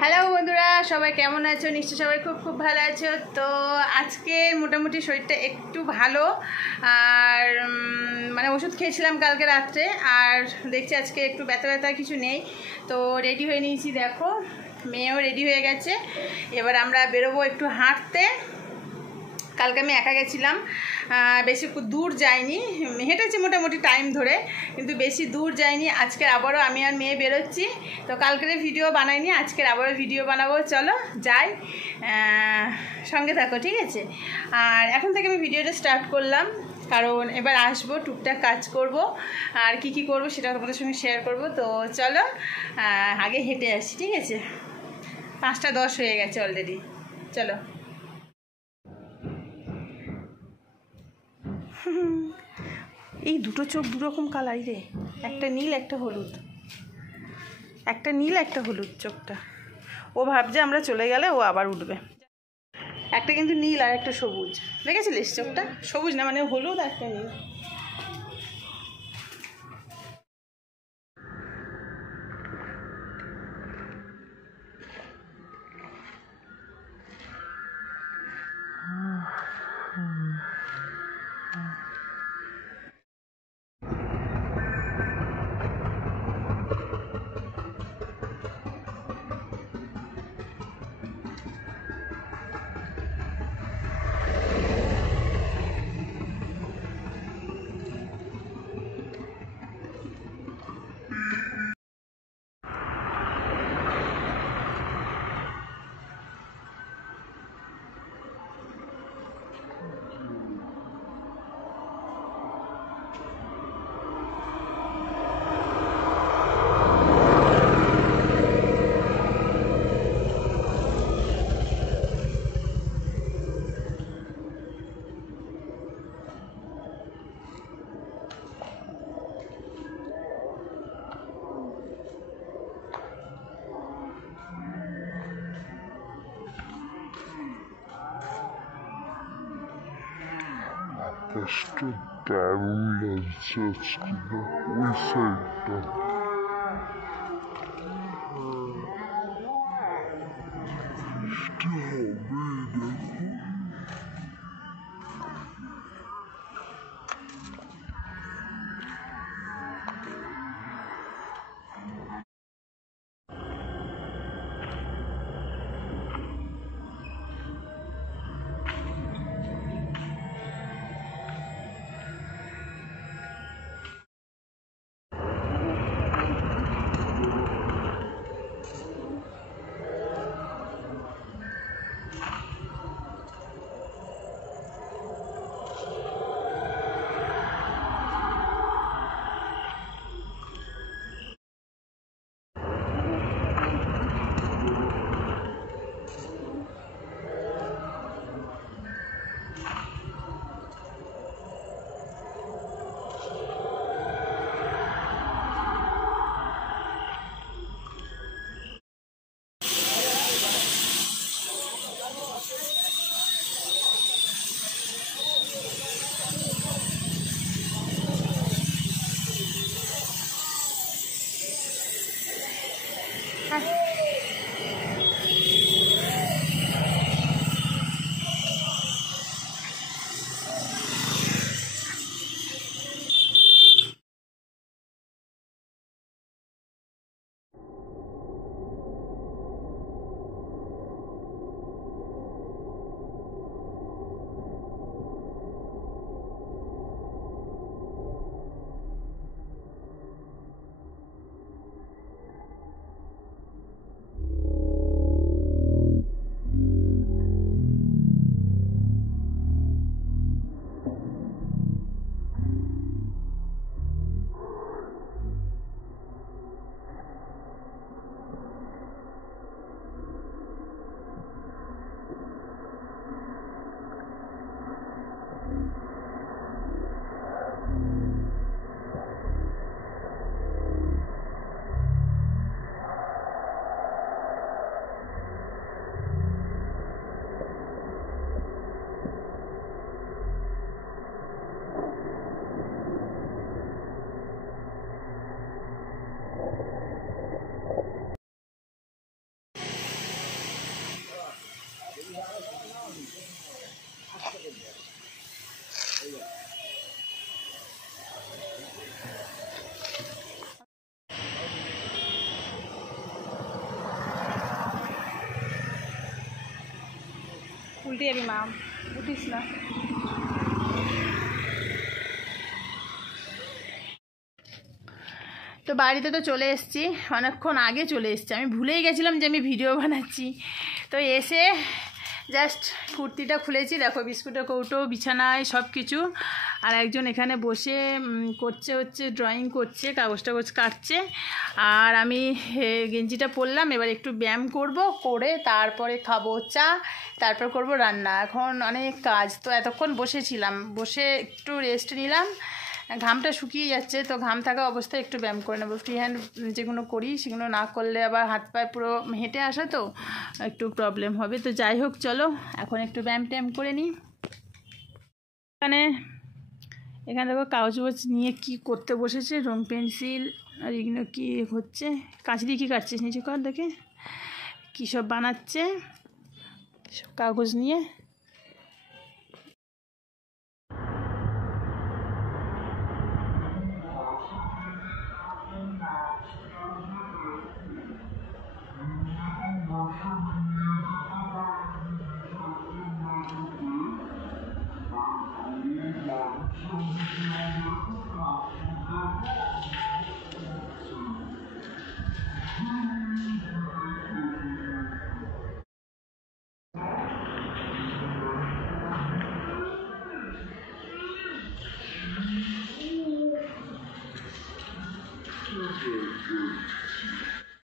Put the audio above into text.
Hello বন্ধুরা, সবাই কেমন আছো? নিশ্চয়ই সবাই খুব খুব ভালো আছো। তো আজকে মোটামুটি শরীরটা একটু ভালো, আর মানে ওষুধ খেয়েছিলাম কালকে রাত্রে, আর দেখছি আজকে একটু ব্যথা ব্যথা কিছু নেই। তো রেডি হয়ে নিয়েছি, দেখো মেয়েও রেডি হয়ে গেছে। এবার আমরা বেরোবো একটু হাঁটতে। কালকে আমি একা গেছিলাম, বেশি দূর যাইনি, হেঁটেছি মোটামুটি টাইম ধরে, কিন্তু বেশি দূর যাইনি। আজকের আবারও আমি আর মেয়ে বেরোচ্ছি। তো কালকের ভিডিও বানাইনি, আজকের আবারও ভিডিও বানাবো। চলো যাই, সঙ্গে থাকো, ঠিক আছে? আর এখন থেকে আমি ভিডিওটা স্টার্ট করলাম, কারণ এবার আসবো, টুকটাক কাজ করব, আর কি কি করব সেটা তোমাদের সঙ্গে শেয়ার করব। তো চলো আগে হেঁটে আসি, ঠিক আছে? 5:10 হয়ে গেছে অলরেডি, চলো। এই দুটো চোখ দুরকম কালারই রে, একটা নীল একটা হলুদ, একটা নীল একটা হলুদ চোখটা। ও ভাবছে আমরা চলে গেলে ও আবার উঠবে। একটা কিন্তু নীল আর একটা সবুজ, দেখেছিলিস? চোখটা সবুজ না, মানে হলুদ আর একটা নীল। আকাশটা দারুণ লাগছে আজকে না, ওই সাইডটা বৃষ্টি হবে দেখো। উল্টে যাবি মা, উঠিস না। তো বাড়িতে তো চলে এসেছি, অনেকক্ষণ আগে চলে এসেছি, আমি ভুলেই গেছিলাম যে আমি ভিডিও বানাচ্ছি। তো এসে জাস্ট কুর্তিটা খুলেছি, দেখো বিস্কুটের কৌটো, বিছানায় সব কিছু। আর একজন এখানে বসে হচ্ছে ড্রয়িং করছে, কাগজ টাগজ কাটছে। আর আমি গেঞ্জিটা পরলাম, এবার একটু ব্যায়াম করব, করে তারপরে খাবো চা, তারপর করব রান্না। এখন অনেক কাজ, তো এতক্ষণ বসেছিলাম, বসে একটু রেস্ট নিলাম, ঘামটা শুকিয়ে যাচ্ছে, তো ঘাম থাকা অবস্থায় একটু ব্যায়াম করে নেবো। ফ্রি হ্যান্ড যেগুলো করি সেগুলো না করলে আবার হাত পায়ে পুরো হেঁটে আসা, তো একটু প্রবলেম হবে। তো যাই হোক, চলো এখন একটু ব্যায়াম ট্যায়াম করে নিই। এখানে দেখো কাগজ নিয়ে কি করতে বসেছে, রং পেন্সিল আর এগুলো কী হচ্ছে, কাঁচি দিয়ে কী কাটছিস নিচে কর, দেখে কী সব বানাচ্ছে সব কাগজ নিয়ে।